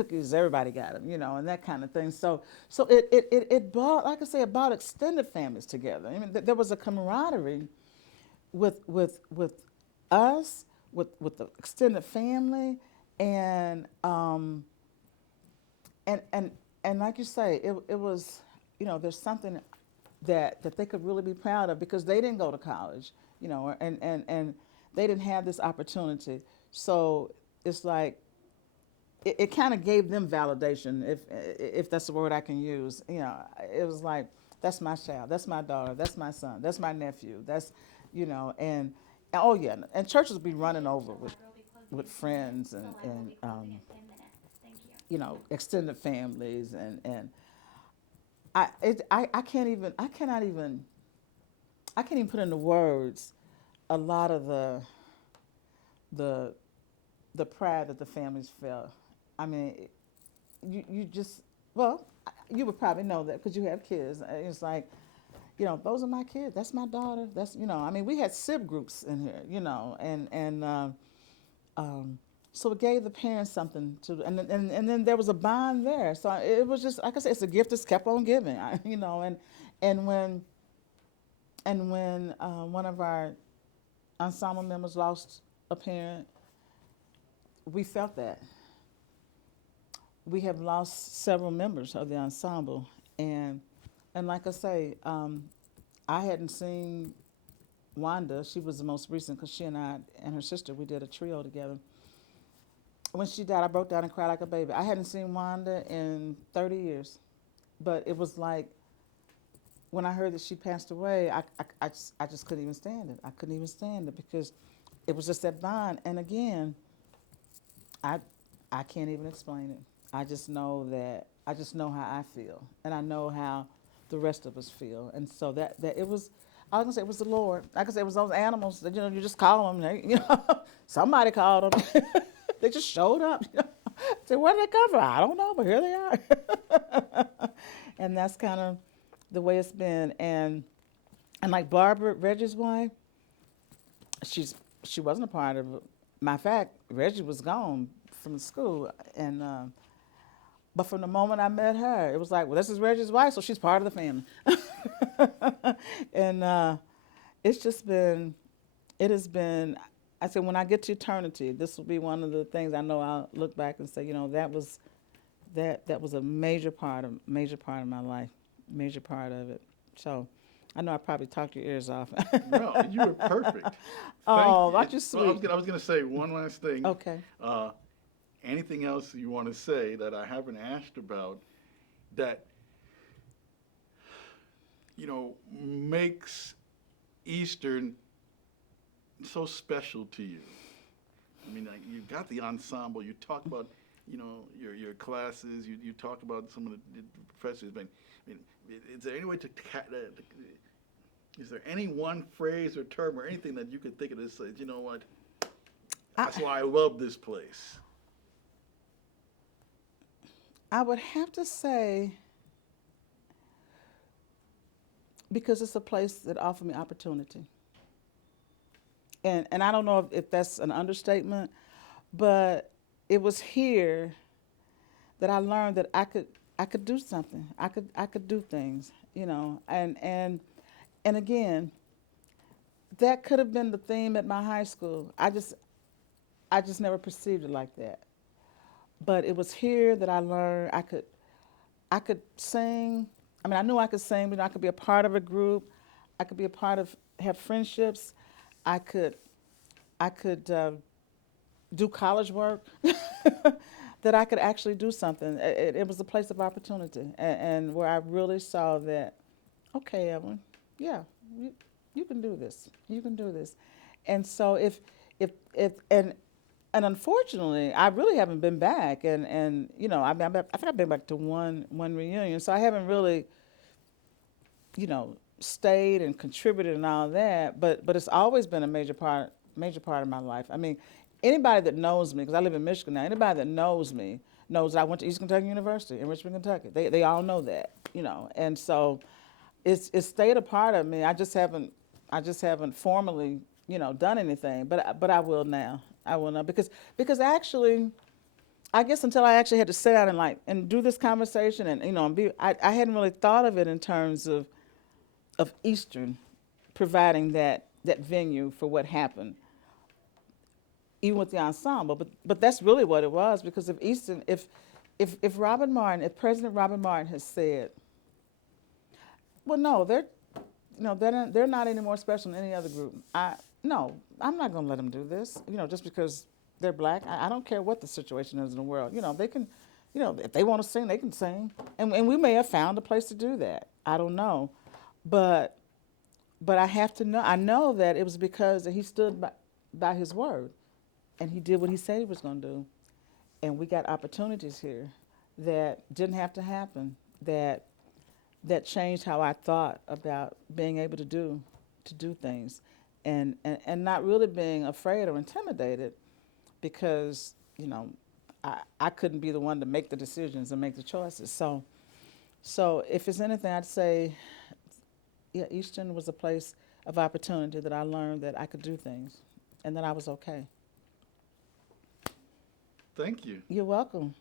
cookies, everybody got them, and that kind of thing. So it brought, like I say, it brought extended families together. I mean, there was a camaraderie with us, with the extended family, and and and and like you say, it was, there's something that they could really be proud of because they didn't go to college, and they didn't have this opportunity. So it's like it kind of gave them validation, if that's the word I can use. It was like, that's my child, that's my daughter, that's my son, that's my nephew, that's, and oh yeah, and churches be running over with friends and extended families and I can't even I can't even put into words a lot of the the pride that the families felt. I mean, you just, well, you would probably know that because you have kids. It's like, those are my kids. That's my daughter. That's, I mean, we had sib groups in here, and um, so it gave the parents something to, and then there was a bond there. So it was just, like I said, it's a gift that's kept on giving, and when one of our ensemble members lost a parent, we felt that. We have lost several members of the ensemble, and like I say, I hadn't seen Wanda. She was the most recent because she and I and her sister, we did a trio together. When she died, I broke down and cried like a baby. I hadn't seen Wanda in 30 years, but it was like when I heard that she passed away, I just couldn't even stand it. I couldn't even stand it because it was just that bond. And again, I I can't even explain it. I just know how I feel, and I know how the rest of us feel, and so that it was. I was gonna say it was the Lord. I could say it was those animals that you just call them. Somebody called them. They just showed up. Say, where did they come from? I don't know, but here they are. And that's kind of the way it's been. And like Barbara, Reggie's wife, she's she wasn't a part of it. Matter of fact, Reggie was gone from school, and but from the moment I met her, it was like, well, this is Reggie's wife, so she's part of the family. And it's just been, it has been. I said, when I get to eternity, this will be one of the things I know I'll look back and say, that was a major part of my life, major part of it. So, I know I probably talked your ears off. No, you were perfect. Thank Oh, you. aren't you Well, sweet? I was gonna say one last thing. Okay. Uh, Anything else you want to say that I haven't asked about that makes Eastern so special to you? I mean, like, you've got the ensemble. You talk about, your classes. You talk about some of the professors. But I mean, is there any way is there any one phrase or term or anything that you could think of that says, you know what? I, That's why I love this place. I would have to say, because it's a place that offered me opportunity. And I don't know if that's an understatement, but it was here that I learned that I could do something. I could do things, and again, that could have been the theme at my high school. I just never perceived it like that. But it was here that I learned I could sing. I mean, I knew I could sing, but I could be a part of a group. I could be a part of, have friendships. I could I could do college work. That I could actually do something. It was a place of opportunity, and where I really saw that, okay, Evelyn, yeah, you, you can do this. You can do this. And so if and unfortunately, I really haven't been back, and I think I've been back to one reunion, so I haven't really, stayed and contributed and all that. But it's always been a major part of my life. I mean, anybody that knows me, because I live in Michigan now, anybody that knows me knows that I went to East Kentucky University in Richmond, Kentucky. They all know that, and so it's stayed a part of me. I just haven't formally, done anything, but I will now. I will now because actually I guess until I actually had to sit down and do this conversation and I hadn't really thought of it in terms of Eastern providing that venue for what happened, even with the ensemble. But that's really what it was, because if Eastern, if Robin Martin, if President Robin Martin has said, well, no, they're not any more special than any other group. No, I'm not going to let them do this. Just because they're black, I don't care what the situation is in the world. They can, if they want to sing, they can sing, and we may have found a place to do that. I don't know, but I have to know. I know that it was because he stood by his word, and he did what he said he was going to do, and we got opportunities here that didn't have to happen. That changed how I thought about being able to do things, and not really being afraid or intimidated, because I couldn't be the one to make the decisions and make the choices. So if it's anything, I'd say, yeah, Eastern was a place of opportunity that I learned that I could do things, and that I was okay. Thank you. You're welcome.